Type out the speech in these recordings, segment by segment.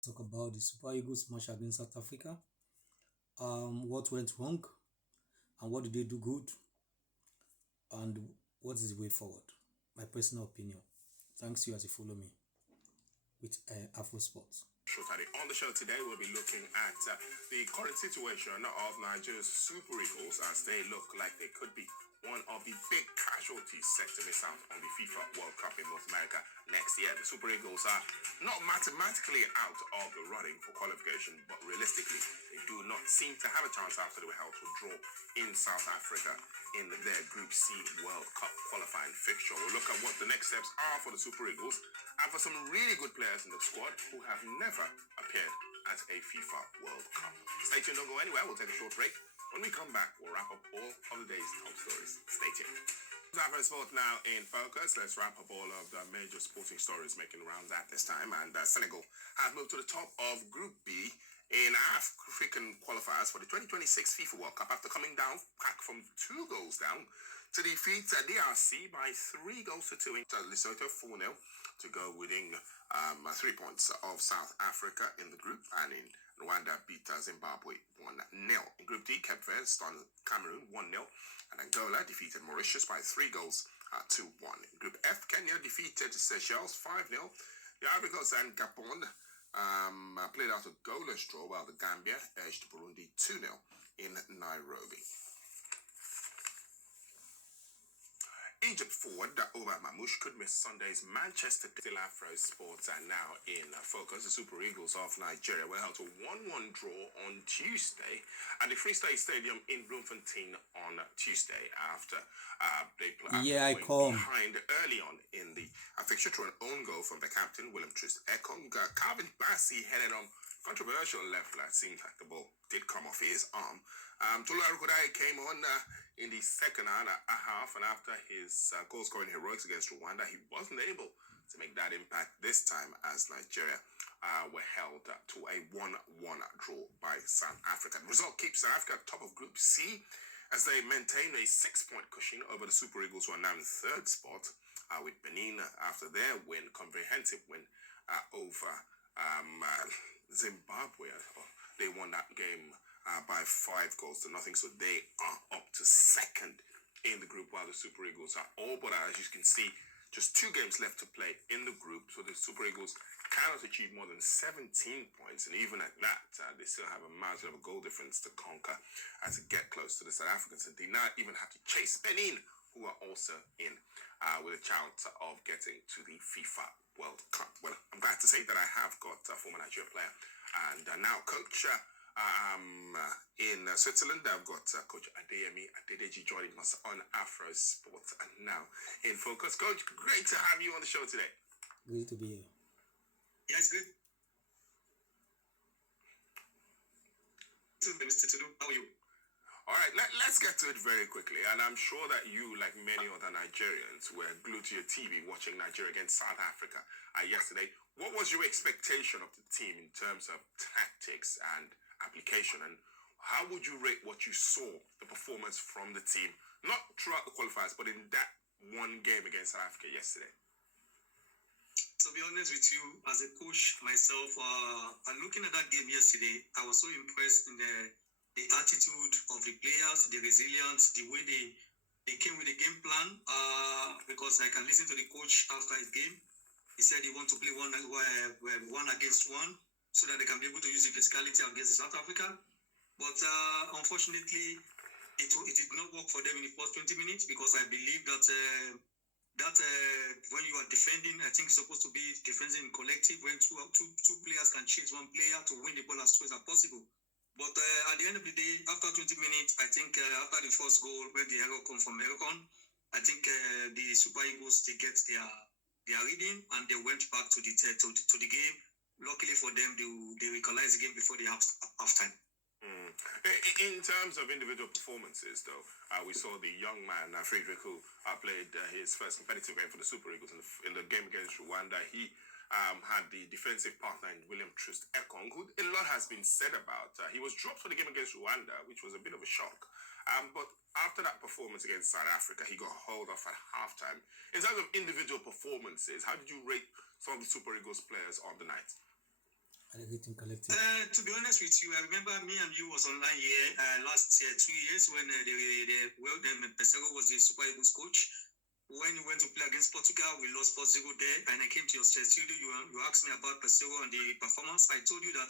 Talk about the Super Eagles match against South Africa. What went wrong and what did they do good, and what is the way forward. My personal opinion. Thanks to you as you follow me with Afro Sports. On the show today, we'll be looking at the current situation of Nigeria's Super Eagles as they look like they could be one of the big casualties set to miss out on the FIFA World Cup in North America next year. The Super Eagles are not mathematically out of the running for qualification, but realistically, they do not seem to have a chance after they were held to a draw in South Africa in their Group C World Cup qualifying fixture. We'll look at what the next steps are for the Super Eagles and for some really good players in the squad who have never appeared at a FIFA World Cup. Stay tuned, don't go anywhere. We'll take a short break. When we come back, we'll wrap up all of the day's top stories. Stay tuned. Time for sport now in focus. Let's wrap up all of the major sporting stories making rounds at this time. And Senegal has moved to the top of Group B in African qualifiers for the 2026 FIFA World Cup after coming down back from 2 goals down to defeat DRC by 3 goals to 2 in Lesotho 4-0 to go winning 3 points of South Africa in the group, and in Rwanda beat Zimbabwe 1-0. In Group D, Cape Verde stunned Cameroon 1-0, and Angola defeated Mauritius by 3 goals to 1. In Group F, Kenya defeated Seychelles 5-0. The Ivory Coast and Gabon played out a goalless draw, while the Gambia edged Burundi 2-0 in Nairobi. Egypt forward Omar Mamouche could miss Sunday's Manchester Still Afro Sports are now in focus. The Super Eagles of Nigeria were held to a 1-1 draw on Tuesday at the Free State Stadium in Bloemfontein on Tuesday after they played behind early on in the fixture through an own goal from the captain, William Trist Ekong. Calvin Bassey headed on controversial left flat. Seems like the ball did come off his arm. Tolu Arukodai came on in the second half, and after his goal-scoring heroics against Rwanda, he wasn't able to make that impact this time as Nigeria were held to a 1-1 draw by South Africa. The result keeps South Africa top of Group C as they maintain a 6-point cushion over the Super Eagles, who are now in 3rd spot, with Benin after their comprehensive win over Zimbabwe. They won that game by 5 goals to nothing, so they are up to 2nd in the group, while the Super Eagles are all but, as you can see, just 2 games left to play in the group, so the Super Eagles cannot achieve more than 17 points, and even at that, they still have a margin of a goal difference to conquer to get close to the South Africans, and they now even have to chase Benin, who are also in with a chance of getting to the FIFA World Cup. Well, I'm glad to say that I have got a former Nigeria player and now coach in Switzerland. I've got Coach Adeyemi Adedeji joining us on Afro Sports and now in focus. Coach, great to have you on the show today. Great to be here. Yes, good. Mr. Tudu, how are you? All right, let's get to it very quickly. And I'm sure that you, like many other Nigerians, were glued to your TV watching Nigeria against South Africa yesterday. What was your expectation of the team in terms of tactics and application, and how would you rate what you saw, the performance from the team, not throughout the qualifiers, but in that one game against South Africa yesterday? To be honest with you, as a coach myself, looking at that game yesterday, I was so impressed in the attitude of the players, the resilience, the way they came with the game plan, because I can listen to the coach after his game. He said he wants to play one against one so that they can be able to use the physicality against South Africa. But unfortunately, it did not work for them in the first 20 minutes, because I believe that when you are defending, I think it's supposed to be defending collective, when two players can chase one player to win the ball as soon as possible. But at the end of the day, after 20 minutes, I think after the first goal, when the error come from Ericon, I think the Super Eagles, they get their reading and they went back to the game. Luckily for them, they equalized the game before the halftime. In terms of individual performances, though, we saw the young man, Friedrich, who played his first competitive game for the Super Eagles in the game against Rwanda. He had the defensive partner in William Trist Ekong, who a lot has been said about. He was dropped for the game against Rwanda, which was a bit of a shock. But after that performance against South Africa, he got hauled off at halftime. In terms of individual performances, how did you rate some of the Super Eagles players on the night? at the Rating Collective? To be honest with you, I remember me and you was online here last 2 years when Pesero was the Super Eagles coach. When you went to play against Portugal, we lost 4-0 there, and I came to your studio. You asked me about Pesero and the performance. I told you that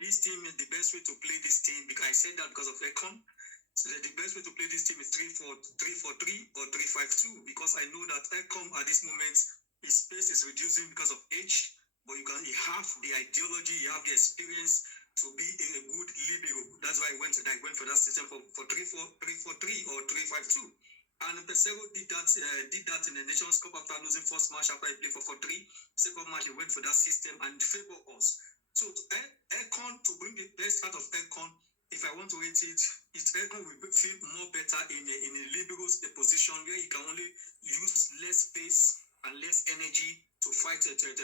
this team is the best way to play this team, because I said that because of Econ. So the best way to play this team is 3-4-3 or 3-5-2, because I know that Econ at this moment, his space is reducing because of age, but you have the ideology, you have the experience to be a good libero. That's why I went for that system for 3-4-3 or 3-5-2. And Pesero did that in the Nations Cup after losing first match after he played for 4-3. Second match, he went for that system and favored us. So Econ, to bring the best out of Econ, if I want to rate it, Econ will feel more better in a libero's position where he can only use less space and less energy to fight to make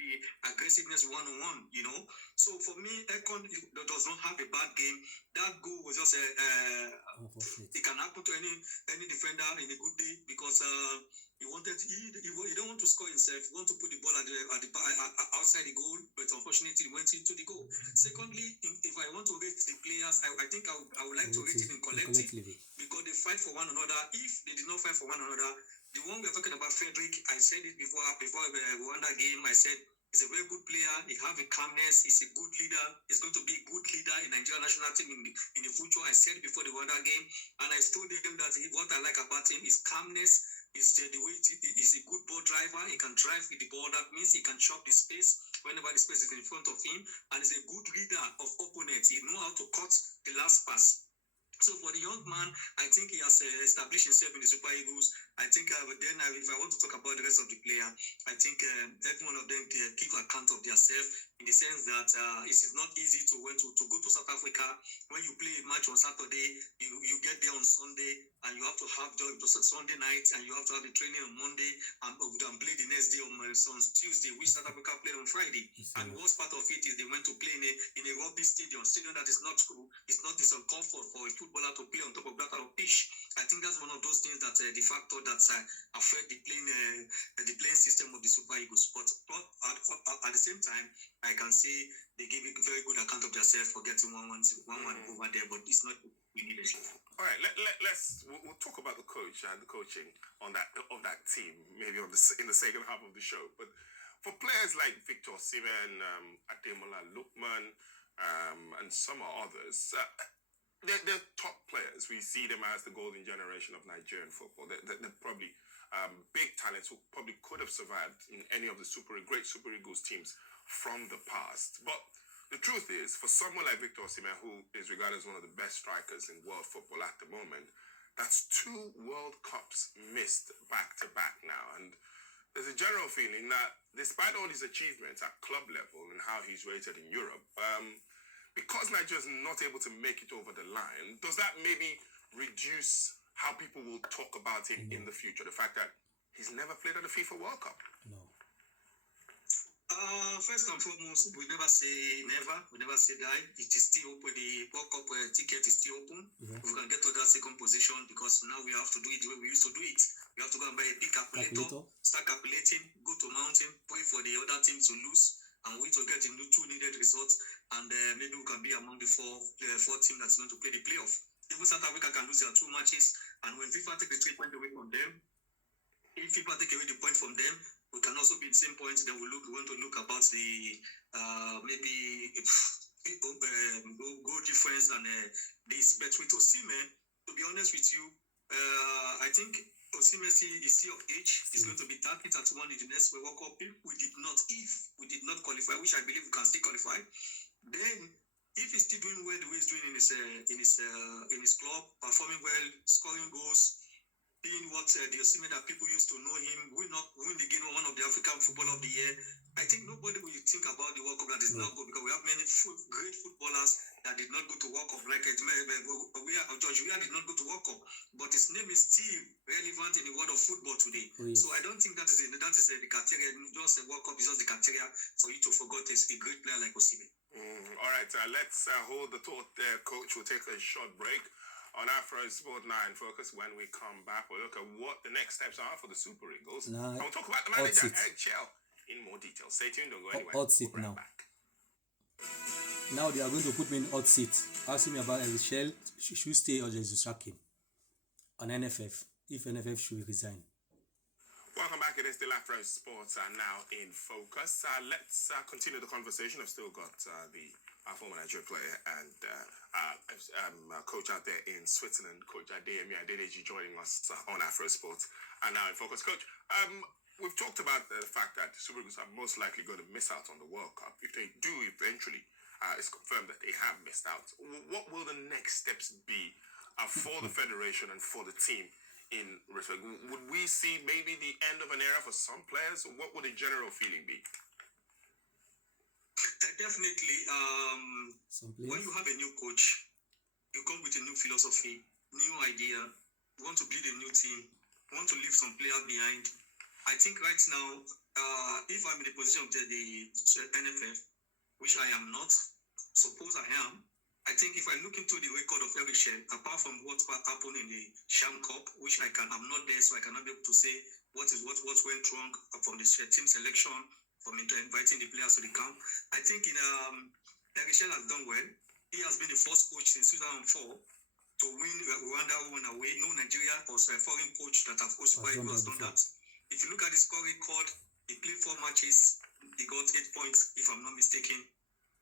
the aggressiveness one-on-one, you know. So for me, Econ does not have a bad game. That goal was just it can happen to any defender in a good day, because he don't want to score himself. He want to put the ball at the outside the goal, but unfortunately he went into the goal. Secondly, if I want to rate the players, I think I would like to rate it in collective, because they fight for one another. If they did not fight for one another, the one we are talking about, Frederick, I said it before the Rwanda game. I said he's a very good player. He have a calmness. He's a good leader. He's going to be a good leader in Nigeria national team in the future. I said before the Rwanda game, and I told him that what I like about him is calmness. Is the way he's a good ball driver. He can drive with the ball. That means he can chop the space whenever the space is in front of him, and he's a good reader of opponents. He know how to cut the last pass. So for the young man, I think he has established himself in the Super Eagles. I think if I want to talk about the rest of the player, I think every one of them give account of themselves, in the sense that it is not easy to go to South Africa. When you play a match on Saturday, you get there on Sunday, and you have to have the Sunday night, and you have to have the training on Monday, and play the next day on Tuesday, which South Africa play on Friday. And the worst part of it is they went to play in a rugby stadium that is not cool. It's not comfort for a footballer to play on top of that kind of pitch. I think that's one of those things that the factor that affect the playing system of the Super Eagles. But at the same time, I can say they give a very good account of themselves for getting 1-1 over there, but it's not we need it. All right, we'll talk about the coach and the coaching of that team maybe in the second half of the show. But for players like Victor Osimhen, Ademola Lookman, and some others, they're top players. We see them as the golden generation of Nigerian football. They're probably big talents who probably could have survived in any of the great Super Eagles teams from the past. But the truth is, for someone like Victor Osimhen, who is regarded as one of the best strikers in world football at the moment, that's 2 World Cups missed back-to-back now. And there's a general feeling that despite all his achievements at club level and how he's rated in Europe, because Nigeria's not able to make it over the line, does that maybe reduce how people will talk about him in the future? The fact that he's never played at the FIFA World Cup? No. First and foremost, we never say never. We never say die. It is still open. The World Cup ticket is still open. Yeah. We can get to that second position, because now we have to do it the way we used to do it. We have to go and buy a big calculator, start calculating, go to mountain, pray for the other team to lose, and wait to get the 2 needed results, and maybe we can be among the four team that's going to play the playoff. Even South Africa can lose their 2 matches, and when FIFA take the 3 points away from them, if FIFA take away the point from them, we can also be the same points. Then we want to look about the maybe goal difference and this. But with Osimhen, to be honest with you, I think Osimhen is still of age. He's going to be 30, 31 in the next World Cup. If we did not qualify, which I believe we can still qualify, then if he's still doing well the way he's doing in his club, performing well, scoring goals, being what the Osimhen that people used to know him, win the game, one of the African Footballer of the Year, I think nobody will think about the World Cup that is not good, because we have many great footballers that did not go to World Cup. Like George Weah did not go to World Cup, but his name is still relevant in the world of football today. Oh, yes. So I don't think that is the criteria. Just a World Cup is just the criteria for you to forget a great player like Osimhen. All right, let's hold the thought there, Coach. We'll take a short break. On Afro Sport 9 Focus, when we come back, we'll look at what the next steps are for the Super Eagles. And we'll talk about the manager, Chelle. in more detail. Stay tuned, don't go anywhere. Hot seat We'll be now. right back. Now they are going to put me in hot seat, asking me about Shell should stay or just sack him. On NFF, if NFF should resign. Welcome back. It is still Afro Sports are now in focus. Let's continue the conversation. I've still got our former Nigeria player and coach out there in Switzerland, Coach Adeyemi Adedeji, joining us on Afro Sports and now in focus. Coach, we've talked about the fact that Super Eagles are most likely going to miss out on the World Cup. If they do eventually, it's confirmed that they have missed out. What will the next steps be for the federation and for the team? In respect, would we see maybe the end of an era for some players? What would the general feeling be? Definitely. When you have a new coach, you come with a new philosophy, new idea. You want to build a new team. You want to leave some players behind. I think right now, if I'm in the position of the NFF, which I am not, suppose I am, I think if I look into the record of every share, apart from what happened in the Sham Cup, which I'm not there, so I cannot be able to say what went wrong from the team selection, from inviting the players to the camp. I think Eric Shell has done well. He has been the first coach since 2004 to win Rwanda one away. No Nigeria or a foreign coach that have coached by who has done that. If you look at the score record, he played 4 matches. He got 8 points, if I'm not mistaken.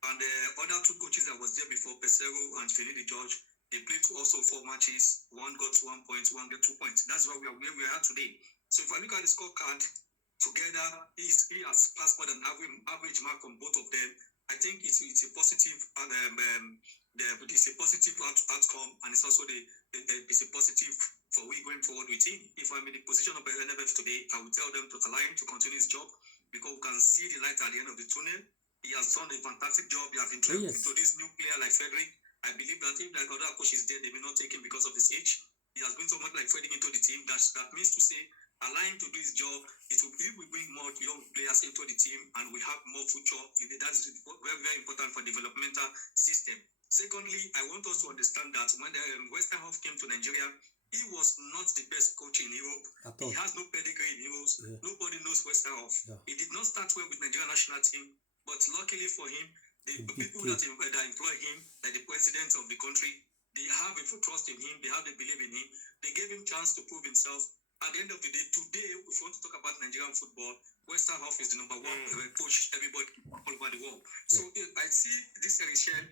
And the other 2 coaches that was there before, Pesero and Finidi George, they played also 4 matches. One got 1 point, one got 2 points. That's where we are today. So if I look at the scorecard together, he has passed more than average mark on both of them. I think it's a positive it's a positive outcome, and it's also it's a positive for we going forward with him. If I'm in the position of NFF today, I will tell them to allow him to continue his job because we can see the light at the end of the tunnel. He has done a fantastic job. He has introduced new player like Frederick. I believe that if that other coach is there, they may not take him because of his age. He has been someone like Frederick into the team. That means to say, allow him to do his job. It will bring more young players into the team, and we have more future. That is very, very important for developmental system. Secondly, I want us to understand that when Western Hof came to Nigeria, he was not the best coach in Europe. He has no pedigree in Euros. Yeah. Nobody knows Western Hof. Yeah. He did not start well with Nigerian national team. But luckily for him, the people that employ him, like the president of the country, they have a trust in him, they have a belief in him. They gave him chance to prove himself. At the end of the day, today, if you want to talk about Nigerian football, Western Hof is the number 1 coach everybody all over the world. Yeah. So I see this Erichel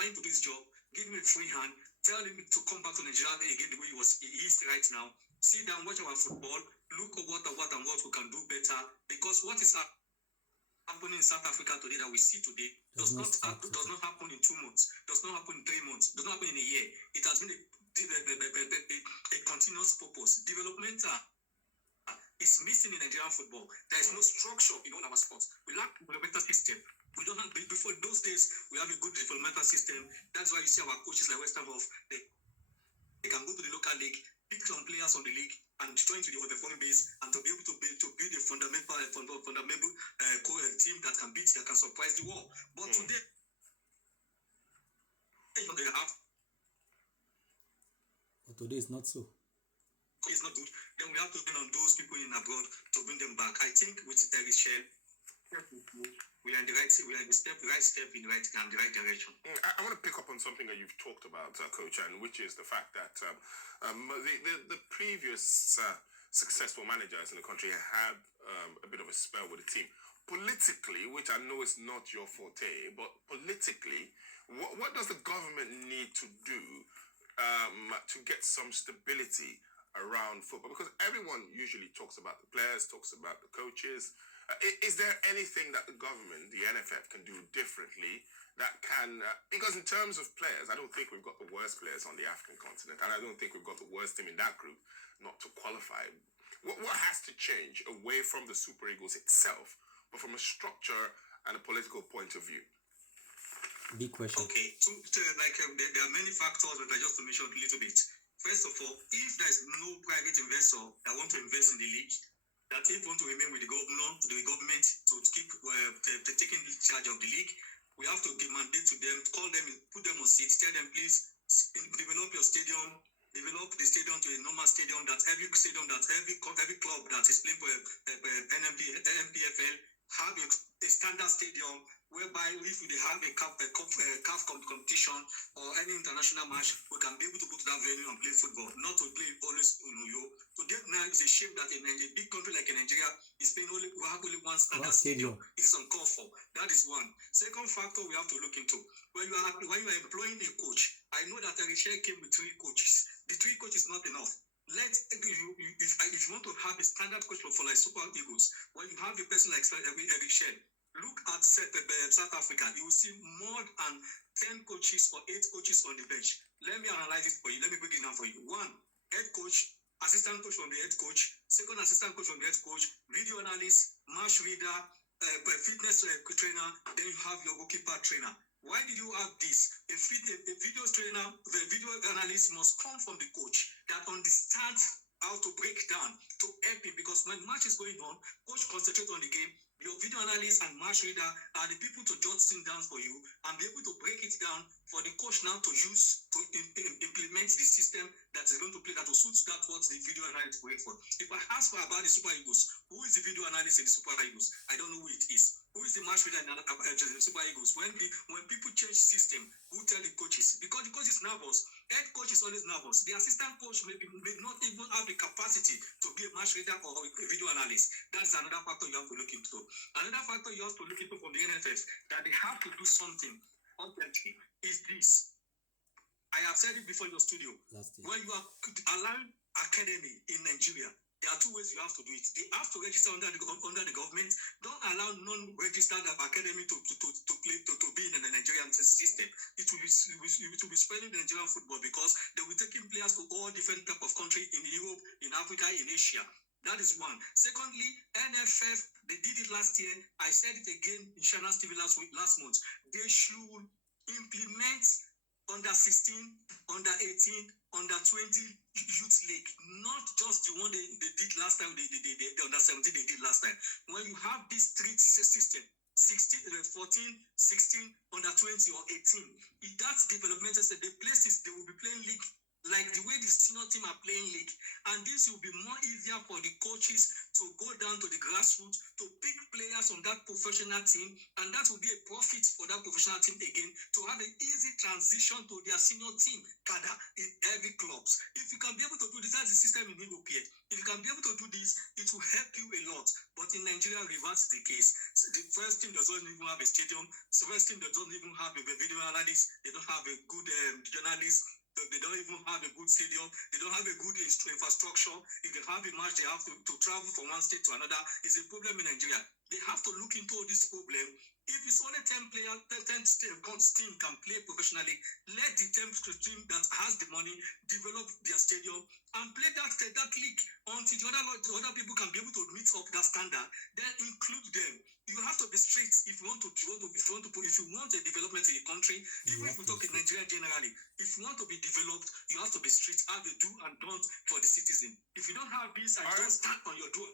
trying to do his job, give him a free hand, tell him to come back to Nigeria again the way he is right now. Sit down, watch our football, look at what we can do better. Because what is happening in South Africa today that we see today does not happen in 2 months, does not happen in 3 months, does not happen in a year. It has been a continuous purpose. Developmental is missing in Nigerian football. There is no structure in all our sports. We lack developmental system. We don't have, before those days, we have a good developmental system. That's why you see our coaches like Western Hof, they can go to the local league, pick some players on the league and join to the performing base and to be able to build a fundamental team that can beat, that can surprise the world. But today, they have. But today is not so. It's not good. Then we have to depend on those people in abroad to bring them back. I think with Eric Shell, we are in the right step in the right direction. I want to pick up on something that you've talked about, Coach, and which is the fact that the previous successful managers in the country had a bit of a spell with the team. Politically, which I know is not your forte, but politically, what does the government need to do to get some stability around football? Because everyone usually talks about the players, talks about the coaches. Is there anything that the government, the NFF, can do differently that can... because in terms of players, I don't think we've got the worst players on the African continent, and I don't think we've got the worst team in that group not to qualify. What has to change away from the Super Eagles itself, but from a structure and a political point of view? Big question. Okay, so there are many factors that I just mentioned a little bit. First of all, if there's no private investor that want to invest in the league, that if want to remain with the government to keep taking charge of the league, we have to mandate to them, call them, put them on seats, tell them, please develop your stadium, develop the stadium to a normal stadium that every club that is playing for NPFL have a standard stadium whereby if they have a CAF competition or any international match, we can be able to go to that venue and play football, not to play always Unuyo. Today now it's a shame that in a big country like Nigeria, we have only one standard stadium. It's uncalled for. That is one. Second factor we have to look into. When you are employing a coach, I know that Richelle came with 3 coaches. The 3 coaches is not enough. If you want to have a standard coach for like Super Eagles, when you have a person like Richelle, look at South Africa, you will see more than 10 coaches or 8 coaches on the bench. Let me analyze it for you. Let me break it down for you. 1, head coach, assistant coach from the head coach, second assistant coach from the head coach, video analyst, match reader, fitness trainer, then you have your goalkeeper trainer. Why did you have this? A video trainer, the video analyst must come from the coach that understands how to break down to help him, because when match is going on, coach concentrate on the game. Your video analyst and match reader are the people to jot things down for you and be able to break it down for the coach now to use to implement the system that is going to play, that will suit that what the video analyst wait for. If I ask about the Super Eagles, who is the video analyst in the Super Eagles? I don't know who it is. Who is the match reader in the Super Eagles? When people change system, who tell the coaches? Because the coach is nervous. Head coach is always nervous. The assistant coach may not even have the capacity to be a match reader or a video analyst. That's another factor you have to look into. Another factor you have to look into from the NFF, that they have to do something urgently, is this. I have said it before in your studio. When you are allowing academy in Nigeria, there are 2 ways you have to do it. They have to register under the government. Don't allow non-registered academy to be in the Nigerian system. It will be spreading the Nigerian football, because they will be taking players to all different type of countries in Europe, in Africa, in Asia. That is one. Secondly, NFF, they did it last year. I said it again in Shana's TV last month. They should implement under 16, under 18, under 20 youth league, not just the one they did last time, the under 17 they did last time. When you have this 3 system, 16, 14, 16, under 20 or 18, if that's developmental, the places they will be playing league like the way the senior team are playing league. And this will be more easier for the coaches to go down to the grassroots to pick players on that professional team, and that will be a profit for that professional team again to have an easy transition to their senior team cadre in every clubs. If you can be able to do this, that's the system in Europe here. If you can be able to do this, it will help you a lot. But in Nigeria, reverse the case. So the first team doesn't even have a stadium. The first team doesn't even have a video analyst. They don't have a good journalist. They don't even have a good stadium. They don't have a good infrastructure. If they have a match, they have to travel from one state to another. It's a problem in Nigeria. They have to look into this problem. If it's only 10 players, 10 team can play professionally, let the 10 team that has the money develop their stadium and play that league until the other people can be able to meet up that standard. Then include them. You have to be strict if you want a development in the country. Even if we talk in Nigeria generally, if you want to be developed, you have to be strict. Have a do and don't for the citizen. If you don't have this and you don't stand on your door,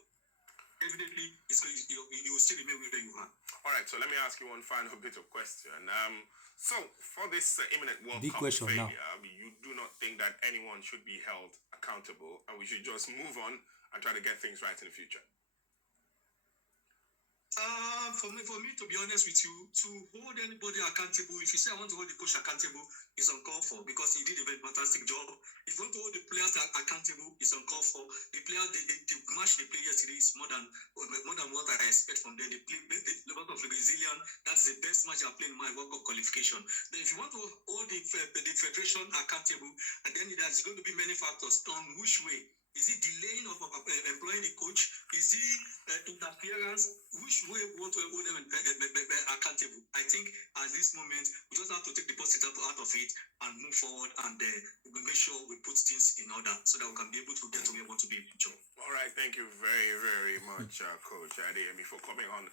evidently you will still remain where you are. All right, so let me ask you one final bit of question. So for this imminent World Big Cup question failure, now. you do not think that anyone should be held accountable, and we should just move on and try to get things right in the future? For me, to be honest with you, to hold anybody accountable, if you say I want to hold the coach accountable, it's uncalled for, because he did a very fantastic job. If you want to hold the players accountable, it's uncalled for. The players, the match they played yesterday is more than what I expect from them. They play the lot of resilience. That's the best match I've played in my World Cup qualification. Then if you want to hold the federation accountable, and then there's going to be many factors on which way. Is it delaying of employing the coach? Is it interference? Which way we want to hold them accountable? I think at this moment, we just have to take the positive out of it and move forward, and make sure we put things in order so that we can be able to get to where we want to be in the future. All right, thank you very, very much, Coach Adeyemi, for coming on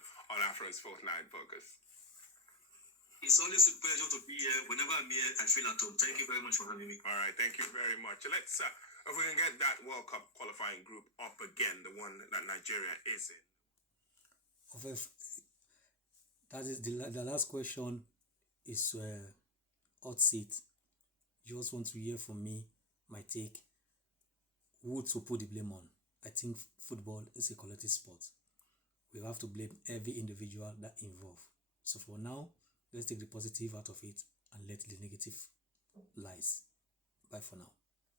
Afro's Fortnight Focus. It's always a pleasure to be here. Whenever I'm here, I feel at home. Thank you very much for having me. All right, thank you very much. Let's if we can get that World Cup qualifying group up again, the one that Nigeria is in. That is the last question is hot seat. Just want to hear from me my take, who to put the blame on. I think football is a collective sport. We have to blame every individual that involved. So for now, let's take the positive out of it and let the negative lies. Bye for now.